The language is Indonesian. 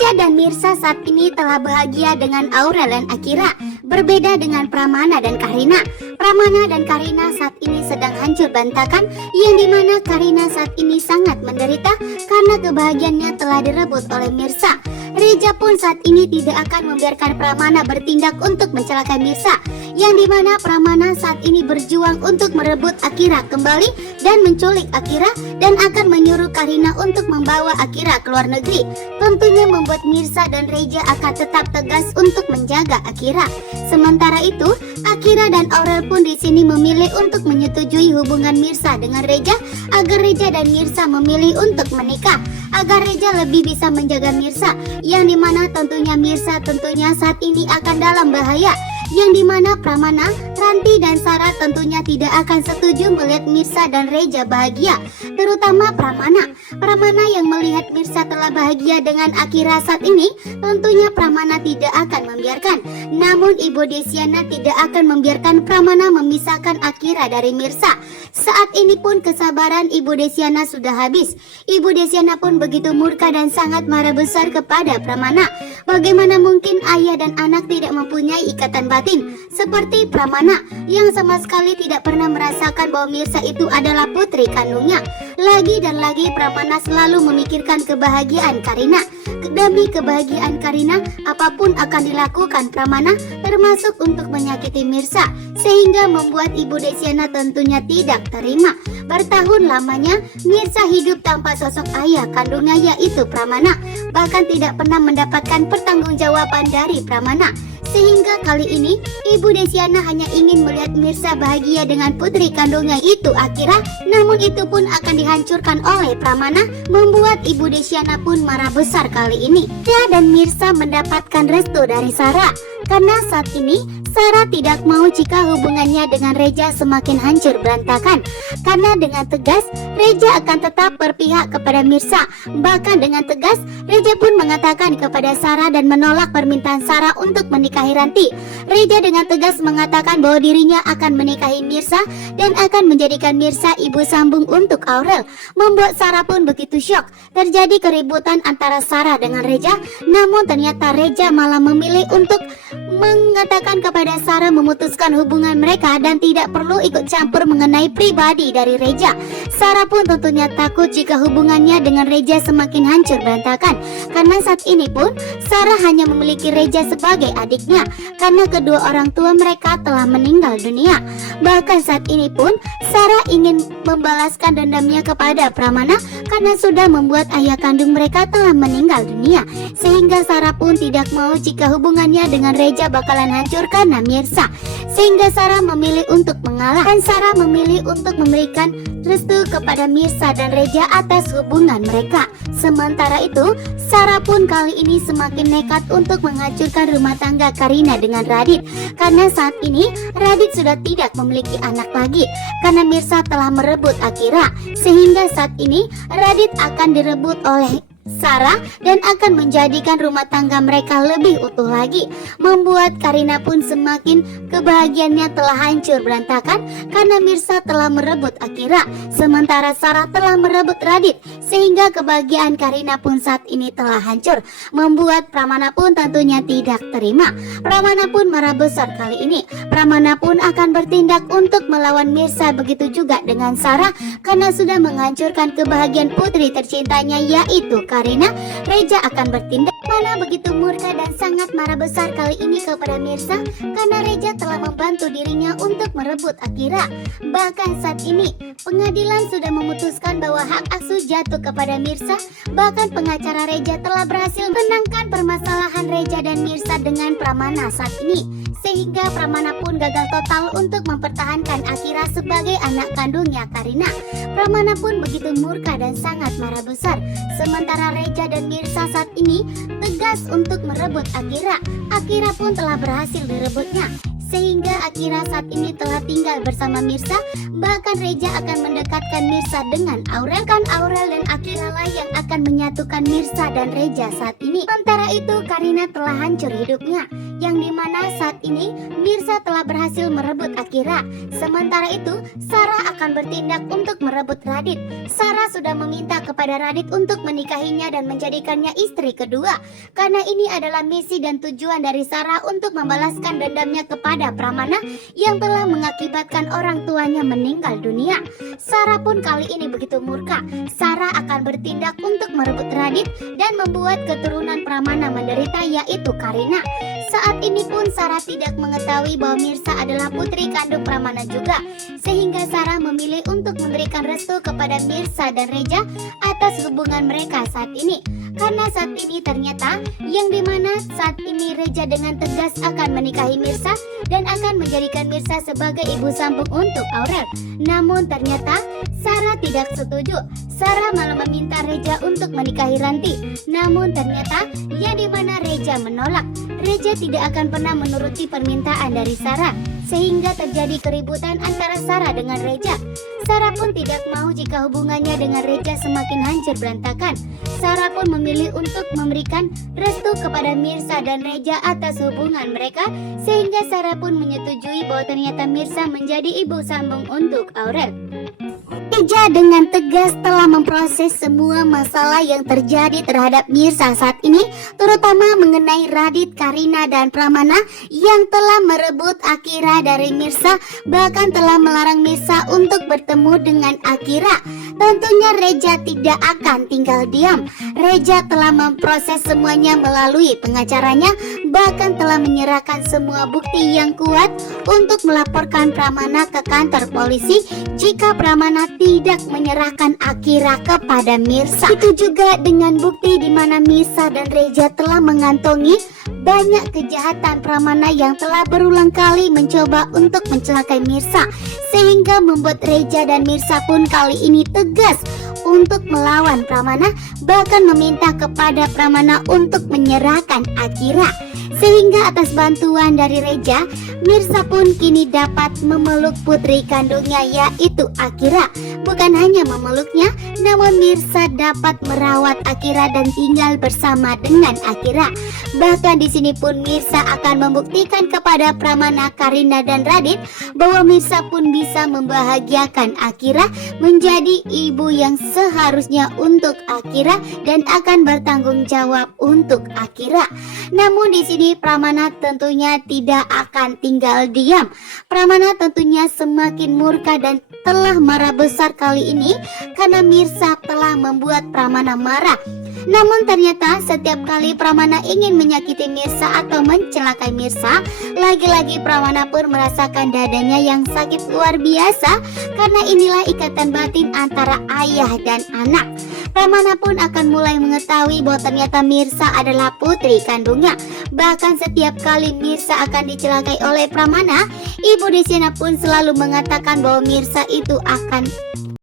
Reja dan Mirsa saat ini telah bahagia dengan Aurel dan Akira. Berbeda dengan Pramana dan Karina. Pramana dan Karina saat ini sedang hancur berantakan, yang dimana Karina saat ini sangat menderita karena kebahagiaannya telah direbut oleh Mirsa. Reja pun saat ini tidak akan membiarkan Pramana bertindak untuk mencelakai Mirsa, yang dimana Pramana saat ini berjuang untuk merebut Akira kembali dan menculik Akira, dan akan menyuruh Karina untuk membawa Akira ke luar negeri. Tentunya membuat Mirsa dan Reja akan tetap tegas untuk menjaga Akira. Sementara itu, Akira dan Aurel pun di sini memilih untuk menyetujui hubungan Mirsa dengan Reja, agar Reja dan Mirsa memilih untuk menikah, agar Reja lebih bisa menjaga Mirsa, yang dimana tentunya Mirsa tentunya saat ini akan dalam bahaya, yang dimana Pramana, Ranti dan Sarah tentunya tidak akan setuju melihat Mirsa dan Reja bahagia, terutama Pramana. Pramana yang melihat Mirsa telah bahagia dengan Akira saat ini, tentunya Pramana tidak akan membiarkan. Namun Ibu Desiana tidak akan membiarkan Pramana memisahkan Akira dari Mirsa. Saat ini pun kesabaran Ibu Desiana sudah habis. Ibu Desiana pun begitu murka dan sangat marah besar kepada Pramana. Bagaimana mungkin ayah dan anak tidak mempunyai ikatan batin seperti Pramana, yang sama sekali tidak pernah merasakan bahwa Mirsa itu adalah putri kandungnya. Lagi dan lagi Pramana selalu memikirkan kebahagiaan Karina. Demi kebahagiaan Karina, apapun akan dilakukan Pramana, termasuk untuk menyakiti Mirsa, sehingga membuat Ibu Desiana tentunya tidak terima. Bertahun lamanya Mirsa hidup tanpa sosok ayah kandungnya, yaitu Pramana, bahkan tidak pernah mendapatkan pertanggungjawaban dari Pramana. Sehingga kali ini Ibu Desiana hanya ingin melihat Mirsa bahagia dengan putri kandungnya, itu Akira. Namun itu pun akan dihancurkan oleh Pramana, membuat Ibu Desiana pun marah besar kali ini. Dia dan Mirsa mendapatkan restu dari Sarah, karena saat ini Sarah tidak mau jika hubungannya dengan Reja semakin hancur berantakan. Karena dengan tegas Reja akan tetap berpihak kepada Mirsa. Bahkan dengan tegas Reja pun mengatakan kepada Sarah dan menolak permintaan Sarah untuk menikahi Ranti. Reja dengan tegas mengatakan bahwa dirinya akan menikahi Mirsa dan akan menjadikan Mirsa ibu sambung untuk Aurel, membuat Sarah pun begitu syok. Terjadi keributan antara Sarah dengan Reja, namun ternyata Reja malah memilih untuk mengatakan kepada Sarah memutuskan hubungan mereka dan tidak perlu ikut campur mengenai pribadi dari Reja. Sarah pun tentunya takut jika hubungannya dengan Reja semakin hancur berantakan, karena saat ini pun Sarah hanya memiliki Reja sebagai adiknya, karena kedua orang tua mereka telah meninggal dunia. Bahkan saat ini pun Sarah ingin membalaskan dendamnya kepada Pramana, karena sudah membuat ayah kandung mereka telah meninggal dunia. Sehingga Sarah pun tidak mau jika hubungannya dengan Reja bakalan hancur karena Mirsa. Sehingga Sarah memilih untuk mengalah, dan Sarah memilih untuk memberikan restu kepada Mirsa dan Reja atas hubungan mereka. Sementara itu, Sarah pun kali ini semakin nekat untuk menghancurkan rumah tangga Karina dengan Radit. Karena saat ini Radit sudah tidak memiliki anak lagi, karena Mirsa telah merebut Akira. Sehingga saat ini Radit akan direbut oleh Sarah dan akan menjadikan rumah tangga mereka lebih utuh lagi, membuat Karina pun semakin kebahagiaannya telah hancur berantakan karena Mirsa telah merebut Akira, sementara Sarah telah merebut Radit. Sehingga kebahagiaan Karina pun saat ini telah hancur, membuat Pramana pun tentunya tidak terima. Pramana pun marah besar kali ini. Pramana pun akan bertindak untuk melawan Mirsa, begitu juga dengan Sarah, karena sudah menghancurkan kebahagiaan putri tercintanya, yaitu Karina. Reja akan bertindak. Pramana begitu murka dan sangat marah besar kali ini kepada Mirsa, karena Reja telah membantu dirinya untuk merebut Akira. Bahkan saat ini pengadilan sudah memutuskan bahwa hak asuh jatuh kepada Mirsa. Bahkan pengacara Reja telah berhasil menangkan permasalahan Reja dan Mirsa dengan Pramana saat ini, sehingga Pramana pun gagal total untuk mempertahankan Akira sebagai anak kandungnya Karina. Pramana pun begitu murka dan sangat marah besar. Sementara Reja dan Mirsa saat ini tegas untuk merebut Akira. Akira pun telah berhasil direbutnya. sehingga Akira saat ini telah tinggal bersama Mirsa. Bahkan Reja akan mendekatkan Mirsa dengan Aurel. Kan Aurel dan Akira lah yang akan menyatukan Mirsa dan Reja saat ini. Sementara itu Karina telah hancur hidupnya, yang dimana saat ini Mirsa telah berhasil merebut Akira. Sementara itu Sarah akan bertindak untuk merebut Radit. Sarah sudah meminta kepada Radit untuk menikahinya dan menjadikannya istri kedua, karena ini adalah misi dan tujuan dari Sarah untuk membalaskan dendamnya kepada Pramana yang telah mengakibatkan orang tuanya meninggal dunia. Sarah pun kali ini begitu murka. Sarah akan bertindak untuk merebut Radit dan membuat keturunan Pramana menderita, yaitu Karina. Saat ini pun Sarah tidak mengetahui bahwa Mirsa adalah putri kandung Pramana juga, sehingga Sarah memilih untuk memberikan restu kepada Mirsa dan Reja atas hubungan mereka saat ini. Karena saat ini ternyata yang dimana saat ini Reja dengan tegas akan menikahi Mirsa dan akan menjadikan Mirsa sebagai ibu sambung untuk Aurel. Namun ternyata Sarah tidak setuju. Sarah malah meminta Reja untuk menikahi Ranti. Namun ternyata yang dimana Reja menolak. Reja tidak akan pernah menuruti permintaan dari Sarah, sehingga terjadi keributan antara Sarah dengan Reja. Sarah pun tidak mau jika hubungannya dengan Reja semakin hancur berantakan. Sarah pun memilih untuk memberikan restu kepada Mirsa dan Reja atas hubungan mereka, sehingga Sarah pun menyetujui bahwa ternyata Mirsa menjadi ibu sambung untuk Aurel. Reja dengan tegas telah memproses semua masalah yang terjadi terhadap Mirsa saat ini, terutama mengenai Radit, Karina, dan Pramana yang telah merebut Akira dari Mirsa, bahkan telah melarang Mirsa untuk bertemu dengan Akira. Tentunya Reja tidak akan tinggal diam. Reja telah memproses semuanya melalui pengacaranya, bahkan telah menyerahkan semua bukti yang kuat untuk melaporkan Pramana ke kantor polisi jika Pramana tidak menyerahkan Akira kepada Mirsa. Itu juga dengan bukti di mana Mirsa dan Reja telah mengantongi banyak kejahatan Pramana yang telah berulang kali mencoba untuk mencelakai Mirsa, sehingga membuat Reja dan Mirsa pun kali ini tegas untuk melawan Pramana, bahkan meminta kepada Pramana untuk menyerahkan Akira. Sehingga atas bantuan dari Reja, Mirsa pun kini dapat memeluk putri kandungnya, yaitu Akira. Bukan hanya memeluknya, namun Mirsa dapat merawat Akira dan tinggal bersama dengan Akira. Bahkan di sini pun Mirsa akan membuktikan kepada Pramana, Karina, dan Radit bahwa Mirsa pun bisa membahagiakan Akira, menjadi ibu yang seharusnya untuk Akira dan akan bertanggung jawab untuk Akira. Namun di sini Pramana tentunya tidak akan tinggal diam. Pramana tentunya semakin murka dan telah marah besar kali ini karena Mirsa telah membuat Pramana marah. Namun ternyata setiap kali Pramana ingin menyakiti Mirsa atau mencelakai Mirsa, lagi-lagi Pramana pun merasakan dadanya yang sakit luar biasa, karena inilah ikatan batin antara ayah dan anak. Pramana pun akan mulai mengetahui bahwa ternyata Mirsa adalah putri kandungnya. Bahkan setiap kali Mirsa akan dicelakai oleh Pramana, ibu Desena pun selalu mengatakan bahwa Mirsa itu akan